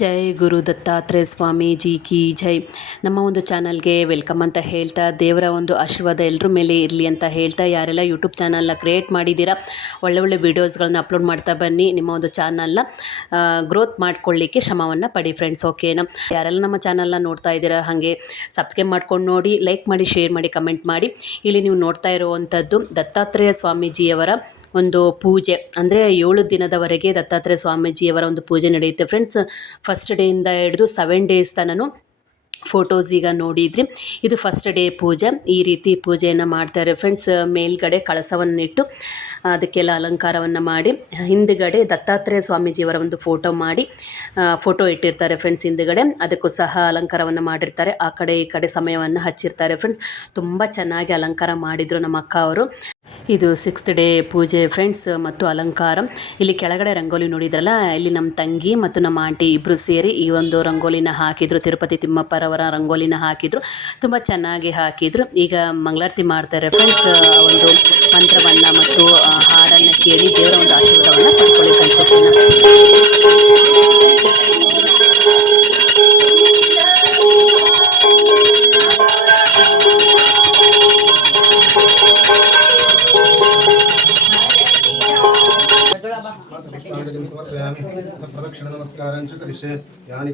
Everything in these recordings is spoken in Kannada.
ಜೈ ಗುರು ದತ್ತಾತ್ರೇಯ ಸ್ವಾಮೀಜಿ ಕಿ ಜೈ. ನಮ್ಮ ಒಂದು ಚಾನಲ್ಗೆ ವೆಲ್ಕಮ್ ಅಂತ ಹೇಳ್ತಾ, ದೇವರ ಒಂದು ಆಶೀರ್ವಾದ ಎಲ್ಲರ ಮೇಲೆ ಇರಲಿ ಅಂತ ಹೇಳ್ತಾ, ಯಾರೆಲ್ಲ ಯೂಟ್ಯೂಬ್ ಚಾನಲ್ನ ಕ್ರಿಯೇಟ್ ಮಾಡಿದ್ದೀರಾ, ಒಳ್ಳೆ ಒಳ್ಳೆ ವೀಡಿಯೋಸ್ಗಳನ್ನ ಅಪ್ಲೋಡ್ ಮಾಡ್ತಾ ಬನ್ನಿ. ನಿಮ್ಮ ಒಂದು ಚಾನಲ್ನ ಗ್ರೋತ್ ಮಾಡ್ಕೊಳ್ಳಿಕ್ಕೆ ಶ್ರಮವನ್ನು ಪಡಿ ಫ್ರೆಂಡ್ಸ್, ಓಕೆನಾ? ಯಾರೆಲ್ಲ ನಮ್ಮ ಚಾನಲ್ನ ನೋಡ್ತಾ ಇದ್ದೀರಾ, ಹಾಗೆ ಸಬ್ಸ್ಕ್ರೈಬ್ ಮಾಡ್ಕೊಂಡು ನೋಡಿ, ಲೈಕ್ ಮಾಡಿ, ಶೇರ್ ಮಾಡಿ, ಕಮೆಂಟ್ ಮಾಡಿ. ಇಲ್ಲಿ ನೀವು ನೋಡ್ತಾ ಇರುವಂಥದ್ದು ದತ್ತಾತ್ರೇಯ ಸ್ವಾಮೀಜಿಯವರ ಒಂದು ಪೂಜೆ, ಅಂದರೆ ಏಳು ದಿನದವರೆಗೆ ದತ್ತಾತ್ರೇಯ ಸ್ವಾಮೀಜಿಯವರ ಒಂದು ಪೂಜೆ ನಡೆಯುತ್ತೆ. ಫ್ರೆಂಡ್ಸ್ ಫಸ್ಟ್ ಡೇಯಿಂದ ಹಿಡಿದು ಸೆವೆನ್ ಡೇಸ್ ತನೂ ಫೋಟೋಸ್ ಈಗ ನೋಡಿದ್ರಿ. ಇದು ಫಸ್ಟ್ ಡೇ ಪೂಜೆ. ಈ ರೀತಿ ಪೂಜೆಯನ್ನು ಮಾಡ್ತಾರೆ. ಫ್ರೆಂಡ್ಸ್ ಮೇಲ್ಗಡೆ ಕಳಸವನ್ನಿಟ್ಟು ಅದಕ್ಕೆಲ್ಲ ಅಲಂಕಾರವನ್ನು ಮಾಡಿ, ಹಿಂದುಗಡೆ ದತ್ತಾತ್ರೇಯ ಸ್ವಾಮೀಜಿಯವರ ಒಂದು ಫೋಟೋ ಮಾಡಿ ಫೋಟೋ ಇಟ್ಟಿರ್ತಾರೆ ಫ್ರೆಂಡ್ಸ್ ಹಿಂದುಗಡೆ. ಅದಕ್ಕೂ ಸಹ ಅಲಂಕಾರವನ್ನು ಮಾಡಿರ್ತಾರೆ. ಆ ಕಡೆ ಈ ಕಡೆ ಸಮಯವನ್ನು ಹಚ್ಚಿರ್ತಾರೆ ಫ್ರೆಂಡ್ಸ್ ತುಂಬ ಚೆನ್ನಾಗಿ ಅಲಂಕಾರ ಮಾಡಿದರು ನಮ್ಮ ಅಕ್ಕ ಅವರು. ಇದು ಸಿಕ್ಸ್ತ್ ಡೇ ಪೂಜೆ ಫ್ರೆಂಡ್ಸ್ ಮತ್ತು ಅಲಂಕಾರ. ಇಲ್ಲಿ ಕೆಳಗಡೆ ರಂಗೋಲಿ ನೋಡಿದ್ರಲ್ಲ, ಇಲ್ಲಿ ನಮ್ಮ ತಂಗಿ ಮತ್ತು ನಮ್ಮ ಆಂಟಿ ಇಬ್ಬರು ಸೇರಿ ಈ ಒಂದು ರಂಗೋಲಿನ ಹಾಕಿದ್ರು. ತಿರುಪತಿ ತಿಮ್ಮಪ್ಪರವರ ರಂಗೋಲಿನ ಹಾಕಿದ್ರು. ತುಂಬ ಚೆನ್ನಾಗಿ ಹಾಕಿದ್ರು. ಈಗ ಮಂಗಳಾರತಿ ಮಾಡ್ತಾರೆ ಫ್ರೆಂಡ್ಸ್ ಒಂದು ಮಂತ್ರವನ್ನು ಮತ್ತು ಹಾಡನ್ನು ಕೇಳಿ ದೇವರ ಒಂದು ಆಶೀರ್ವಾದವನ್ನು ಪಡ್ಕೊಳ್ಳಿ ಫ್ರೆಂಡ್ಸ್ ಓಕೆನಾ यानि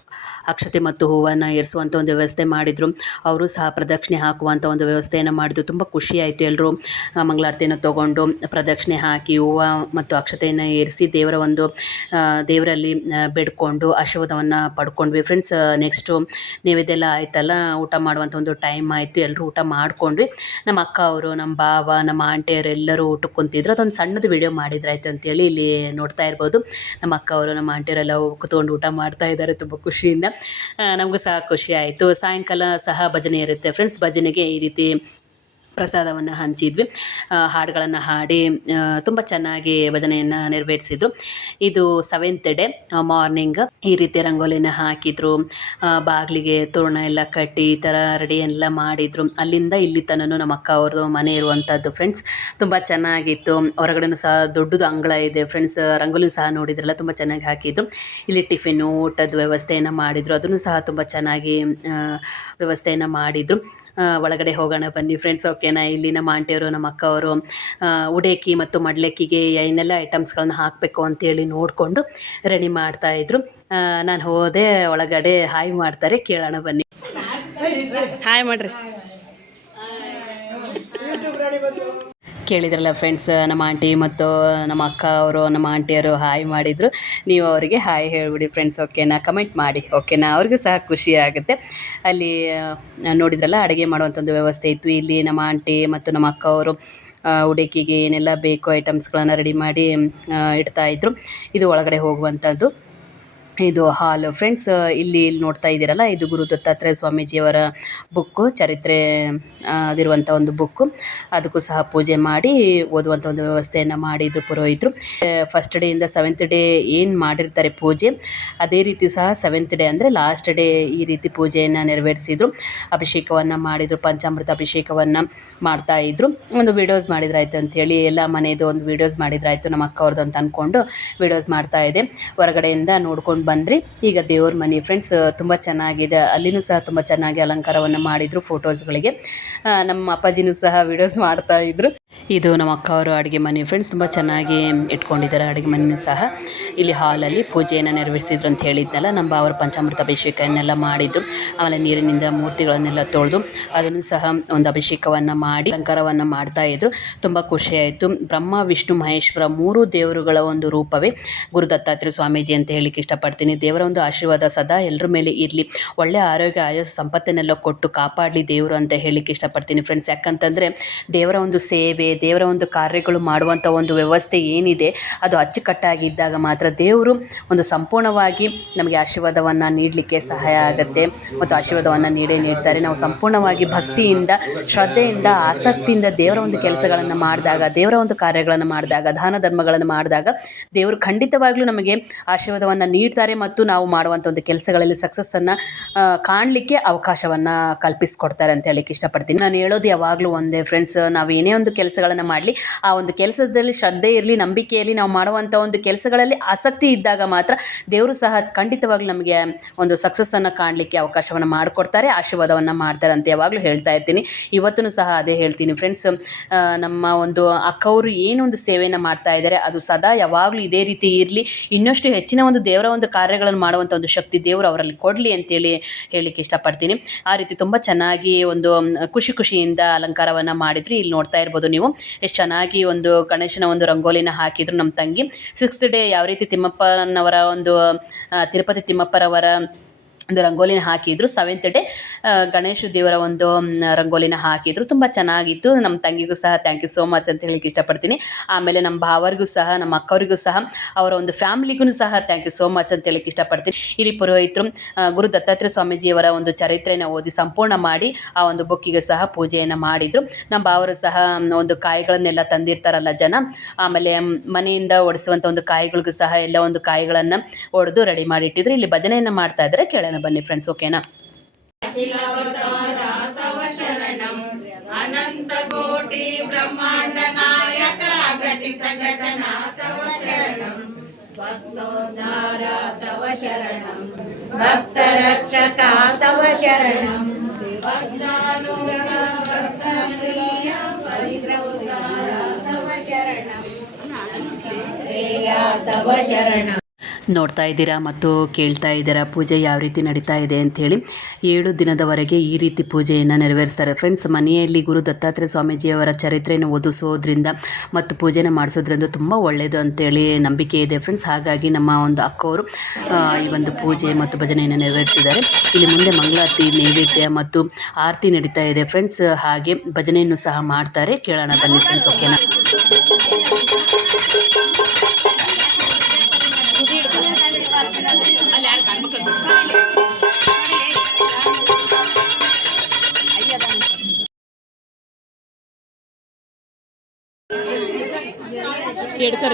ಅಕ್ಷತೆ ಮತ್ತು ಹೂವನ್ನು ಏರಿಸುವಂಥ ಒಂದು ವ್ಯವಸ್ಥೆ ಮಾಡಿದರು. ಅವರು ಸಹ ಪ್ರದಕ್ಷಿಣೆ ಹಾಕುವಂಥ ಒಂದು ವ್ಯವಸ್ಥೆಯನ್ನು ಮಾಡಿದ್ರು. ತುಂಬ ಖುಷಿ ಆಯಿತು ಎಲ್ಲರೂ ಮಂಗಳಾರತಿಯನ್ನು ತಗೊಂಡು ಪ್ರದಕ್ಷಿಣೆ ಹಾಕಿ ಹೂವು ಮತ್ತು ಅಕ್ಷತೆಯನ್ನು ಏರಿಸಿ ದೇವರ ಒಂದು ದೇವರಲ್ಲಿ ಬೇಡ್ಕೊಂಡು ಆಶೀರ್ವಾದವನ್ನು ಪಡ್ಕೊಂಡ್ವಿ. ಫ್ರೆಂಡ್ಸ್ ನೆಕ್ಸ್ಟು ನೈವೇದ್ಯ ಎಲ್ಲ ಆಯ್ತಲ್ಲ? ಊಟ ಮಾಡುವಂಥ ಒಂದು ಟೈಮ್ ಆಯಿತು. ಎಲ್ಲರೂ ಊಟ ಮಾಡಿಕೊಂಡ್ವಿ. ನಮ್ಮ ಅಕ್ಕ ಅವರು, ನಮ್ಮ ಬಾವ, ನಮ್ಮ ಆಂಟಿಯವರೆಲ್ಲರೂ ಊಟಕ್ಕೆ ಕುಂತಿದ್ರು. ಅದೊಂದು ಸಣ್ಣದು ವಿಡಿಯೋ ಮಾಡಿದ್ರಾಯ್ತು ಅಂತೇಳಿ ಇಲ್ಲಿ ನೋಡ್ತಾ ಇರ್ಬೋದು. ನಮ್ಮ ಅಕ್ಕ ಅವರು, ನಮ್ಮ ಆಂಟಿಯವರೆಲ್ಲ ಕುತ್ಕೊಂಡು ಊಟ ಮಾಡ್ತಾ ಇದ್ದಾರೆ. ತುಂಬ ಖುಷಿಯಿಂದ. ನಮಗೂ ಸಹ ಖುಷಿ ಆಯಿತು. ಸಾಯಂಕಾಲ ಸಹ ಭಜನೆ ಇರುತ್ತೆ. ಫ್ರೆಂಡ್ಸ್ ಭಜನೆಗೆ ಈ ರೀತಿ ಪ್ರಸಾದವನ್ನು ಹಂಚಿದ್ವಿ. ಹಾಡುಗಳನ್ನು ಹಾಡಿ ತುಂಬ ಚೆನ್ನಾಗಿ ಭಜನೆಯನ್ನು ನೆರವೇರಿಸಿದ್ರು. ಇದು ಸೆವೆಂತ್ ಡೇ ಮಾರ್ನಿಂಗ್ ಈ ರೀತಿ ರಂಗೋಲಿನ ಹಾಕಿದ್ರು. ಬಾಗಿಲಿಗೆ ತೋರಣ ಎಲ್ಲ ಕಟ್ಟಿ ಈ ಥರ ರೆಡಿ ಎಲ್ಲ ಮಾಡಿದರು. ಅಲ್ಲಿಂದ ಇಲ್ಲಿ ತನಕ ನಮ್ಮ ಅಕ್ಕ ಅವ್ರದ್ದು ಮನೆ ಇರುವಂಥದ್ದು ಫ್ರೆಂಡ್ಸ್ ತುಂಬ ಚೆನ್ನಾಗಿತ್ತು. ಹೊರಗಡೆನೂ ಸಹ ದೊಡ್ಡದು ಅಂಗಳ ಇದೆ. ಫ್ರೆಂಡ್ಸ್ ರಂಗೋಲಿ ಸಹ ನೋಡಿದ್ರಲ್ಲ, ತುಂಬ ಚೆನ್ನಾಗಿ ಹಾಕಿದ್ರು. ಇಲ್ಲಿ ಟಿಫಿನ್ನು ಊಟದ ವ್ಯವಸ್ಥೆಯನ್ನು ಮಾಡಿದರು. ಅದನ್ನು ಸಹ ತುಂಬ ಚೆನ್ನಾಗಿ ವ್ಯವಸ್ಥೆಯನ್ನು ಮಾಡಿದರು. ಒಳಗಡೆ ಹೋಗೋಣ ಬನ್ನಿ ಫ್ರೆಂಡ್ಸ್ ಓಕೆನಾ ಇಲ್ಲಿ ನಮ್ಮ ಆಂಟಿಯವರು ನಮ್ಮ ಅಕ್ಕವರು ಉಡೇಕಿ ಮತ್ತು ಮಡ್ಲಕ್ಕಿಗೆ ಏನೆಲ್ಲ ಐಟಮ್ಸ್ಗಳನ್ನ ಹಾಕಬೇಕು ಅಂತೇಳಿ ನೋಡಿಕೊಂಡು ರೆಡಿ ಮಾಡ್ತಾಯಿದ್ರು ನಾನು ಹೋದೆ ಒಳಗಡೆ ಹಾಯ್ ಮಾಡ್ತಾರೆ. ಕೇಳೋಣ ಬನ್ನಿ. ಹಾಯ್ ಮಾಡ್ರಿ. ಕೇಳಿದ್ರಲ್ಲ ಫ್ರೆಂಡ್ಸ್ ನಮ್ಮ ಆಂಟಿ ಮತ್ತು ನಮ್ಮ ಅಕ್ಕ ಅವರು, ನಮ್ಮ ಆಂಟಿಯವರು ಹಾಯ್ ಮಾಡಿದರು. ನೀವು ಅವರಿಗೆ ಹಾಯ್ ಹೇಳಿಬಿಡಿ ಫ್ರೆಂಡ್ಸ್ ಓಕೆನಾ ಕಮೆಂಟ್ ಮಾಡಿ ಓಕೆನಾ ಅವ್ರಿಗೂ ಸಹ ಖುಷಿ ಆಗುತ್ತೆ. ಅಲ್ಲಿ ನೋಡಿದ್ರಲ್ಲ, ಅಡುಗೆ ಮಾಡುವಂಥ ಒಂದು ವ್ಯವಸ್ಥೆ ಇತ್ತು. ಇಲ್ಲಿ ನಮ್ಮ ಆಂಟಿ ಮತ್ತು ನಮ್ಮ ಅಕ್ಕ ಅವರು ಉಡುಕಿಗೆ ಏನೆಲ್ಲ ಬೇಕು ಐಟಮ್ಸ್ಗಳನ್ನು ರೆಡಿ ಮಾಡಿ ಇಡ್ತಾಯಿದ್ರು ಇದು ಒಳಗಡೆ ಹೋಗುವಂಥದ್ದು ಇದು ಹಾಲು. ಫ್ರೆಂಡ್ಸ್ ಇಲ್ಲಿ ಇಲ್ಲಿ ನೋಡ್ತಾ ಇದ್ದೀರಲ್ಲ, ಇದು ಗುರು ದತ್ತಾತ್ರೇಯ ಸ್ವಾಮೀಜಿಯವರ ಬುಕ್ಕು, ಚರಿತ್ರೆ ಅದಿರುವಂಥ ಒಂದು ಬುಕ್ಕು. ಅದಕ್ಕೂ ಸಹ ಪೂಜೆ ಮಾಡಿ ಓದುವಂಥ ಒಂದು ವ್ಯವಸ್ಥೆಯನ್ನು ಮಾಡಿದ್ರು ಪುರೋಹಿತರು. ಫಸ್ಟ್ ಡೇಯಿಂದ ಸೆವೆಂತ್ ಡೇ ಏನು ಮಾಡಿರ್ತಾರೆ ಪೂಜೆ, ಅದೇ ರೀತಿ ಸಹ ಸೆವೆಂತ್ ಡೇ ಅಂದರೆ ಲಾಸ್ಟ್ ಡೇ ಈ ರೀತಿ ಪೂಜೆಯನ್ನು ನೆರವೇರಿಸಿದ್ರು. ಅಭಿಷೇಕವನ್ನು ಮಾಡಿದರು, ಪಂಚಾಮೃತ ಅಭಿಷೇಕವನ್ನು ಮಾಡ್ತಾ ಇದ್ರು. ಒಂದು ವೀಡಿಯೋಸ್ ಮಾಡಿದ್ರಾಯ್ತು ಅಂಥೇಳಿ ಎಲ್ಲ ಮನೆಯದು ಒಂದು ವೀಡಿಯೋಸ್ ಮಾಡಿದ್ರಾಯ್ತು ನಮ್ಮ ಅಕ್ಕ ಅವ್ರದ್ದು ಅಂತ ಅಂದ್ಕೊಂಡು ವೀಡಿಯೋಸ್ ಮಾಡ್ತಾ ಇದೆ. ಹೊರಗಡೆಯಿಂದ ನೋಡ್ಕೊಂಡು ಬಂದ್ರಿ. ಈಗ ದೇವ್ರ ಮನೆ ಫ್ರೆಂಡ್ಸ್ ತುಂಬಾ ಚೆನ್ನಾಗಿದೆ. ಅಲ್ಲಿನೂ ಸಹ ತುಂಬಾ ಚೆನ್ನಾಗಿ ಅಲಂಕಾರವನ್ನು ಮಾಡಿದ್ರು ಫೋಟೋಸ್ಗಳಿಗೆ ನಮ್ಮ ಅಪ್ಪಾಜಿನೂ ಸಹ ವಿಡಿಯೋಸ್ ಮಾಡ್ತಾ ಇದ್ರು. ಇದು ನಮ್ಮ ಅಕ್ಕ ಅವರು ಅಡುಗೆ ಮನೆ. ಫ್ರೆಂಡ್ಸ್ ತುಂಬ ಚೆನ್ನಾಗಿ ಇಟ್ಕೊಂಡಿದ್ದಾರೆ ಅಡುಗೆ ಮನೆ ಸಹ. ಇಲ್ಲಿ ಹಾಲಲ್ಲಿ ಪೂಜೆಯನ್ನು ನೆರವೇರಿಸಿದ್ರು ಅಂತ ಹೇಳಿದ್ನಲ್ಲ, ನಮ್ಮ ಅವರ ಪಂಚಾಮೃತ ಅಭಿಷೇಕವನ್ನೆಲ್ಲ ಮಾಡಿದ್ದು. ಆಮೇಲೆ ನೀರಿನಿಂದ ಮೂರ್ತಿಗಳನ್ನೆಲ್ಲ ತೊಳೆದು ಅದನ್ನು ಸಹ ಒಂದು ಅಭಿಷೇಕವನ್ನು ಮಾಡಿ ಅಲಂಕಾರವನ್ನು ಮಾಡ್ತಾ ಇದ್ರು. ತುಂಬ ಖುಷಿಯಾಯಿತು ಬ್ರಹ್ಮ, ವಿಷ್ಣು, ಮಹೇಶ್ವರ ಮೂರು ದೇವರುಗಳ ಒಂದು ರೂಪವೇ. ಗುರು ದತ್ತಾತ್ರೇಯ ಸ್ವಾಮೀಜಿ ಅಂತ ಹೇಳಿಕ್ಕೆ ಇಷ್ಟಪಡ್ತೀನಿ. ದೇವರ ಒಂದು ಆಶೀರ್ವಾದ ಸದಾ ಎಲ್ಲರ ಮೇಲೆ ಇರಲಿ. ಒಳ್ಳೆಯ ಆರೋಗ್ಯ, ಆಯಸ್ಸು, ಸಂಪತ್ತನ್ನೆಲ್ಲ ಕೊಟ್ಟು ಕಾಪಾಡಲಿ ದೇವರು ಅಂತ ಹೇಳಿಕ್ಕೆ ಇಷ್ಟಪಡ್ತೀನಿ ಫ್ರೆಂಡ್ಸ್ ಯಾಕಂತಂದರೆ ದೇವರ ಒಂದು ಸೇವೆ ದೇವರ ಒಂದು ಕಾರ್ಯಗಳು ಮಾಡುವಂಥ ಒಂದು ವ್ಯವಸ್ಥೆ ಏನಿದೆ, ಅದು ಅಚ್ಚುಕಟ್ಟಾಗಿ ಇದ್ದಾಗ ಮಾತ್ರ ದೇವರು ಒಂದು ಸಂಪೂರ್ಣವಾಗಿ ನಮಗೆ ಆಶೀರ್ವಾದವನ್ನು ನೀಡಲಿಕ್ಕೆ ಸಹಾಯ ಆಗುತ್ತೆ. ಮತ್ತು ಆಶೀರ್ವಾದವನ್ನು ನೀಡೇ ನೀಡ್ತಾರೆ. ನಾವು ಸಂಪೂರ್ಣವಾಗಿ ಭಕ್ತಿಯಿಂದ, ಶ್ರದ್ಧೆಯಿಂದ, ಆಸಕ್ತಿಯಿಂದ ದೇವರ ಒಂದು ಕೆಲಸಗಳನ್ನು ಮಾಡಿದಾಗ, ದೇವರ ಒಂದು ಕಾರ್ಯಗಳನ್ನು ಮಾಡಿದಾಗ, ದಾನ ಧರ್ಮಗಳನ್ನು ಮಾಡಿದಾಗ ದೇವರು ಖಂಡಿತವಾಗ್ಲೂ ನಮಗೆ ಆಶೀರ್ವಾದವನ್ನು ನೀಡ್ತಾರೆ ಮತ್ತು ನಾವು ಮಾಡುವಂಥ ಒಂದು ಕೆಲಸಗಳಲ್ಲಿ ಸಕ್ಸಸ್ಸನ್ನು ಕಾಣಲಿಕ್ಕೆ ಅವಕಾಶವನ್ನು ಕಲ್ಪಿಸ್ಕೊಡ್ತಾರೆ ಅಂತ ಹೇಳಲಿಕ್ಕೆ ಇಷ್ಟಪಡ್ತೀನಿ. ನಾನು ಹೇಳೋದು ಯಾವಾಗಲೂ ಒಂದೇ. ಫ್ರೆಂಡ್ಸ್ ನಾವು ಏನೇ ಒಂದು ಕೆಲಸಗಳನ್ನು ಮಾಡಲಿ. ಆ ಒಂದು ಕೆಲಸದಲ್ಲಿ ಶ್ರದ್ಧೆ ಇರಲಿ, ನಂಬಿಕೆ ಇರಲಿ, ನಾವು ಮಾಡುವಂಥ ಒಂದು ಕೆಲಸಗಳಲ್ಲಿ ಆಸಕ್ತಿ ಇದ್ದಾಗ ಮಾತ್ರ ದೇವರು ಸಹ ಖಂಡಿತವಾಗ್ಲೂ ನಮಗೆ ಒಂದು ಸಕ್ಸಸ್ಸನ್ನು ಕಾಣಲಿಕ್ಕೆ ಅವಕಾಶವನ್ನು ಮಾಡಿಕೊಡ್ತಾರೆ, ಆಶೀರ್ವಾದವನ್ನು ಮಾಡ್ತಾರೆ ಅಂತ ಯಾವಾಗಲೂ ಹೇಳ್ತಾ ಇರ್ತೀನಿ. ಇವತ್ತೂ ಸಹ ಅದೇ ಹೇಳ್ತೀನಿ ಫ್ರೆಂಡ್ಸ್ ನಮ್ಮ ಒಂದು ಅಕ್ಕವರು ಏನೊಂದು ಸೇವೆಯನ್ನು ಮಾಡ್ತಾ ಇದ್ದಾರೆ, ಅದು ಸದಾ ಯಾವಾಗಲೂ ಇದೇ ರೀತಿ ಇರಲಿ. ಇನ್ನಷ್ಟು ಹೆಚ್ಚಿನ ಒಂದು ದೇವರ ಒಂದು ಕಾರ್ಯಗಳನ್ನು ಮಾಡುವಂಥ ಒಂದು ಶಕ್ತಿ ದೇವರು ಅವರಲ್ಲಿ ಕೊಡಲಿ ಅಂತೇಳಿ ಹೇಳಲಿಕ್ಕೆ ಇಷ್ಟಪಡ್ತೀನಿ. ಆ ರೀತಿ ತುಂಬ ಚೆನ್ನಾಗಿ ಒಂದು ಖುಷಿ ಖುಷಿಯಿಂದ ಅಲಂಕಾರವನ್ನು ಮಾಡಿದ್ರಿ ಇಲ್ಲಿ ನೋಡ್ತಾ ಇರ್ಬೋದು ನೀವು. ಎಷ್ಟು ಚೆನ್ನಾಗಿ ಒಂದು ಗಣೇಶನ ಒಂದು ರಂಗೋಲಿನ ಹಾಕಿದ್ರು ನಮ್ಮ ತಂಗಿ. ಸಿಕ್ಸ್ತ್ ಡೇ ಯಾವ ರೀತಿ ತಿಮ್ಮಪ್ಪನವರ ಒಂದು ತಿರುಪತಿ ತಿಮ್ಮಪ್ಪರವರ ಒಂದು ರಂಗೋಲಿನ ಹಾಕಿದ್ರು. ಸೆವೆಂತ್ ಡೇ ಗಣೇಶ ದೇವರ ಒಂದು ರಂಗೋಲಿನ ಹಾಕಿದ್ರು. ತುಂಬ ಚೆನ್ನಾಗಿತ್ತು. ನಮ್ಮ ತಂಗಿಗೂ ಸಹ ಥ್ಯಾಂಕ್ ಯು ಸೋ ಮಚ್ ಅಂತ ಹೇಳಿಕ್ಕೆ ಇಷ್ಟಪಡ್ತೀನಿ. ಆಮೇಲೆ ನಮ್ಮ ಭಾವರಿಗೂ ಸಹ, ನಮ್ಮ ಅಕ್ಕವರಿಗೂ ಸಹ, ಅವರ ಒಂದು ಫ್ಯಾಮಿಲಿಗೂ ಸಹ ಥ್ಯಾಂಕ್ ಯು ಸೋ ಮಚ್ ಅಂತ ಹೇಳಿಕ್ಕೆ ಇಷ್ಟಪಡ್ತೀನಿ. ಇಲ್ಲಿ ಪುರೋಹಿತರು ಗುರು ದತ್ತಾತ್ರೇಯ ಸ್ವಾಮೀಜಿಯವರ ಒಂದು ಚರಿತ್ರೆಯನ್ನು ಓದಿ ಸಂಪೂರ್ಣ ಮಾಡಿ ಆ ಒಂದು ಬುಕ್ಕಿಗೆ ಸಹ ಪೂಜೆಯನ್ನು ಮಾಡಿದರು. ನಮ್ಮ ಭಾವರು ಸಹ ಒಂದು ಕಾಯಿಗಳನ್ನೆಲ್ಲ ತಂದಿರ್ತಾರಲ್ಲ ಜನ. ಆಮೇಲೆ ಮನೆಯಿಂದ ಒಡಿಸುವಂಥ ಒಂದು ಕಾಯಿಗಳಿಗೂ ಸಹ ಎಲ್ಲ ಒಂದು ಕಾಯಿಗಳನ್ನು ಒಡೆದು ರೆಡಿ ಮಾಡಿಟ್ಟಿದ್ರು. ಇಲ್ಲಿ ಭಜನೆಯನ್ನು ಮಾಡ್ತಾ ಇದ್ದಾರೆ. ಕೇಳೋಣ ಬನ್ನಿ ಫ್ರೆಂಡ್ಸ್ ಓಕೆನಾ ಅನಂತ ಕೋಟಿ ಬ್ರಹ್ಮಾಂಡ ನಾಯಕ ಘಟಿತ ಘಟನಾ ತವ ಶರಣಂ ಭಕ್ತೋದ್ಧಾರ ತವ ಶರಣಂ ಭಕ್ತ ರಕ್ಷಕ ತವ ಶರಣಂ ಭಕ್ತಾನುಗ ಭಕ್ತ ಪ್ರಿಯ ಪರಿದ್ರ ಉದ್ಧಾರ ತವ ಶರಣಂ ತವ ಶರಣಂ ನೋಡ್ತಾ ಇದ್ದೀರಾ ಮತ್ತು ಕೇಳ್ತಾ ಇದ್ದೀರಾ, ಪೂಜೆ ಯಾವ ರೀತಿ ನಡೀತಾ ಇದೆ ಅಂಥೇಳಿ ಏಳು ದಿನದವರೆಗೆ ಈ ರೀತಿ ಪೂಜೆಯನ್ನು ನೆರವೇರಿಸ್ತಾರೆ. ಫ್ರೆಂಡ್ಸ್ ಮನೆಯಲ್ಲಿ ಗುರು ದತ್ತಾತ್ರೇಯ ಸ್ವಾಮೀಜಿಯವರ ಚರಿತ್ರೆಯನ್ನು ಓದಿಸೋದ್ರಿಂದ ಮತ್ತು ಪೂಜೆನ ಮಾಡಿಸೋದ್ರಿಂದ ತುಂಬ ಒಳ್ಳೆಯದು ಅಂತೇಳಿ ನಂಬಿಕೆ ಇದೆ. ಫ್ರೆಂಡ್ಸ್ ಹಾಗಾಗಿ ನಮ್ಮ ಒಂದು ಅಕ್ಕವರು ಈ ಒಂದು ಪೂಜೆ ಮತ್ತು ಭಜನೆಯನ್ನು ನೆರವೇರಿಸಿದ್ದಾರೆ. ಇಲ್ಲಿ ಮುಂದೆ ಮಂಗಳಾರತಿ, ನೈವೇದ್ಯ ಮತ್ತು ಆರತಿ ನಡೀತಾ ಇದೆ. ಫ್ರೆಂಡ್ಸ್ ಹಾಗೆ ಭಜನೆಯನ್ನು ಸಹ ಮಾಡ್ತಾರೆ. ಕೇಳೋಣ ಬನ್ನಿ ಫ್ರೆಂಡ್ಸ್ ಓಕೆನಾ केडकर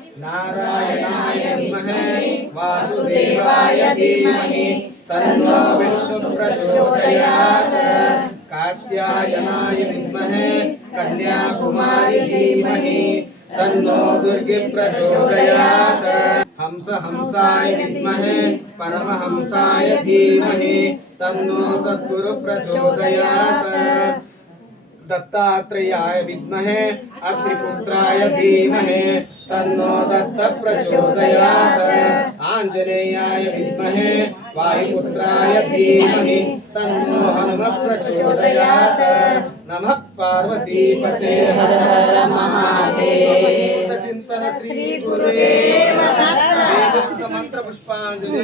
नारायणाय विद्महे वासुदेवाय धीमहि, तन्नो विष्णु प्रचोदयात् कात्यायनाय विद्महे कन्याकुमारी धीमहि, तन्नो दुर्गे प्रचोदयात् हंस हंसाय विद्महे परमहंसाय धीमहि, तन्नो सद्गुरु प्रचोदयात् दत्तात्रेयाय विद्महे, अत्रिपुत्राय धीमहि तन्नो दत्त प्रचोदयात् आञ्जनेयाय विद्महे वायुपुत्राय धीमहि तन्नो हनुम प्रचोदयात् नमः पार्वतीपते हर हर महादेव। चिन्तन श्री गुरुदेव दत्त मंत्र पुष्पांजलि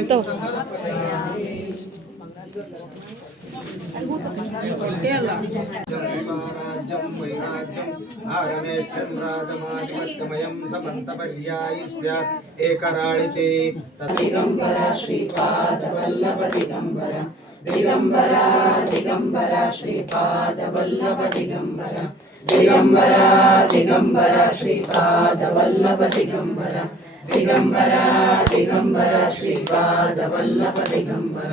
రాజ్యం వైరాజ్యం ఆగమేశ్యం రాజమాధిపత్యమయం సమంతపర్యాయి స్యాత్ ఏకరాళితే దిగంబర శ్రీపాదవల్లభ దిగంబర దిగంబర దిగంబర శ్రీపాదవల్లభ దిగంబర దిగంబర దిగంబర శ్రీపాదవల్లభ దిగంబర దిగంబర దిగంబర శ్రీపాదవల్లభ దిగంబర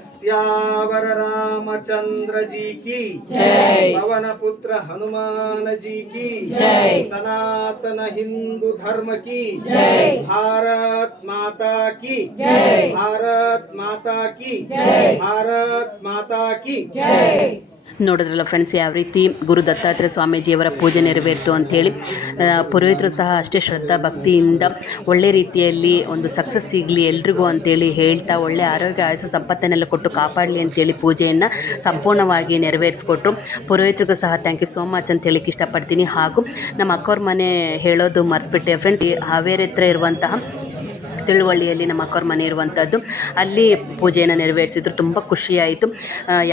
सियावर रामचंद्र जी की जय। पवन पुत्र हनुमान जी की जय। सनातन हिंदू धर्म की जय। भारत माता की जय। भारत माता की जय। भारत माता की ನೋಡಿದ್ರಲ್ಲ ಫ್ರೆಂಡ್ಸ್ ಯಾವ ರೀತಿ ಗುರು ದತ್ತಾತ್ರೇಯ ಸ್ವಾಮೀಜಿಯವರ ಪೂಜೆ ನೆರವೇರಿತು ಅಂಥೇಳಿ. ಪುರೋಹಿತರು ಸಹ ಅಷ್ಟೇ ಶ್ರದ್ಧಾ ಭಕ್ತಿಯಿಂದ ಒಳ್ಳೆ ರೀತಿಯಲ್ಲಿ ಒಂದು ಸಕ್ಸಸ್ ಸಿಗಲಿ ಎಲ್ರಿಗೂ ಅಂತೇಳಿ ಹೇಳ್ತಾ, ಒಳ್ಳೆ ಆರೋಗ್ಯ, ಆಯಸ್ಸು, ಸಂಪತ್ತನ್ನೆಲ್ಲ ಕೊಟ್ಟು ಕಾಪಾಡಲಿ ಅಂತೇಳಿ ಪೂಜೆಯನ್ನು ಸಂಪೂರ್ಣವಾಗಿ ನೆರವೇರಿಸ್ಕೊಟ್ರು. ಪುರೋಹಿತರಿಗೂ ಸಹ ಥ್ಯಾಂಕ್ ಯು ಸೋ ಮಚ್ ಅಂತ ಹೇಳಿಕ್ಕೆ ಇಷ್ಟಪಡ್ತೀನಿ. ಹಾಗೂ ನಮ್ಮ ಅಕ್ಕವ್ರ ಮನೆ ಹೇಳೋದು ಮರ್ತ್ಬಿಟ್ಟೆ. ಫ್ರೆಂಡ್ಸ್ ಹಾವೇರಿ ಹತ್ರ ಇರುವಂತಹ ತಿಳುವಳ್ಳಿಯಲ್ಲಿ ನಮ್ಮ ಅಕ್ಕವ್ರ ಮನೆ ಇರುವಂಥದ್ದು, ಅಲ್ಲಿ ಪೂಜೆಯನ್ನು ನೆರವೇರಿಸಿದ್ರು. ತುಂಬ ಖುಷಿಯಾಯಿತು.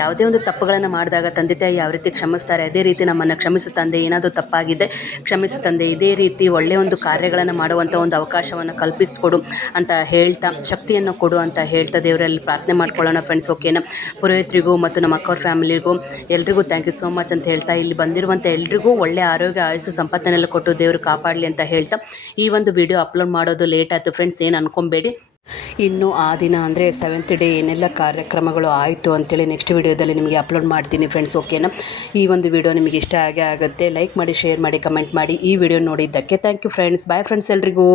ಯಾವುದೇ ಒಂದು ತಪ್ಪುಗಳನ್ನು ಮಾಡಿದಾಗ ತಂದೆ ತಾಯಿ ಯಾವ ರೀತಿ ಕ್ಷಮಿಸ್ತಾರೆ, ಅದೇ ರೀತಿ ನಮ್ಮನ್ನು ಕ್ಷಮಿಸು ತಂದೆ, ಏನಾದರೂ ತಪ್ಪಾಗಿದೆ, ಕ್ಷಮಿಸು ತಂದೆ, ಇದೇ ರೀತಿ ಒಳ್ಳೆಯ ಒಂದು ಕಾರ್ಯಗಳನ್ನು ಮಾಡುವಂಥ ಒಂದು ಅವಕಾಶವನ್ನು ಕಲ್ಪಿಸಿಕೊಡು ಅಂತ ಹೇಳ್ತಾ, ಶಕ್ತಿಯನ್ನು ಕೊಡು ಅಂತ ಹೇಳ್ತಾ ದೇವರಲ್ಲಿ ಪ್ರಾರ್ಥನೆ ಮಾಡ್ಕೊಳ್ಳೋಣ ಫ್ರೆಂಡ್ಸ್ ಓಕೆನಾ ಪುರೋಹಿತರಿಗೂ ಮತ್ತು ನಮ್ಮ ಅಕ್ಕವ್ರ ಫ್ಯಾಮಿಲಿಗೂ ಎಲ್ರಿಗೂ ಥ್ಯಾಂಕ್ ಯು ಸೋ ಮಚ್ ಅಂತ ಹೇಳ್ತಾ, ಇಲ್ಲಿ ಬಂದಿರುವಂಥ ಎಲ್ರಿಗೂ ಒಳ್ಳೆಯ ಆರೋಗ್ಯ, ಆಯಸ್ಸು, ಸಂಪತ್ತನ್ನೆಲ್ಲ ಕೊಟ್ಟು ದೇವರು ಕಾಪಾಡಲಿ ಅಂತ ಹೇಳ್ತಾ, ಈ ಒಂದು ವಿಡಿಯೋ ಅಪ್ಲೋಡ್ ಮಾಡೋದು ಲೇಟ್ ಆಯಿತು. ಫ್ರೆಂಡ್ಸ್ ಏನು ಅನ್ಕೊಬೇಡಿ. ಇನ್ನು ಆ ದಿನ ಅಂದರೆ ಸೆವೆಂತ್ ಡೇ ಏನೆಲ್ಲ ಕಾರ್ಯಕ್ರಮಗಳು ಆಯಿತು ಅಂತೇಳಿ ನೆಕ್ಸ್ಟ್ ವೀಡಿಯೋದಲ್ಲಿ ನಿಮಗೆ ಅಪ್ಲೋಡ್ ಮಾಡ್ತೀನಿ ಫ್ರೆಂಡ್ಸ್ ಓಕೆನಾ ಈ ಒಂದು ವಿಡಿಯೋ ನಿಮಗೆ ಇಷ್ಟ ಆಗೇ ಆಗುತ್ತೆ ಲೈಕ್ ಮಾಡಿ ಶೇರ್ ಮಾಡಿ ಕಮೆಂಟ್ ಮಾಡಿ ಈ ವಿಡಿಯೋ ನೋಡಿದ್ದಕ್ಕೆ thank you friends bye friends ಎಲ್ರಿಗೂ.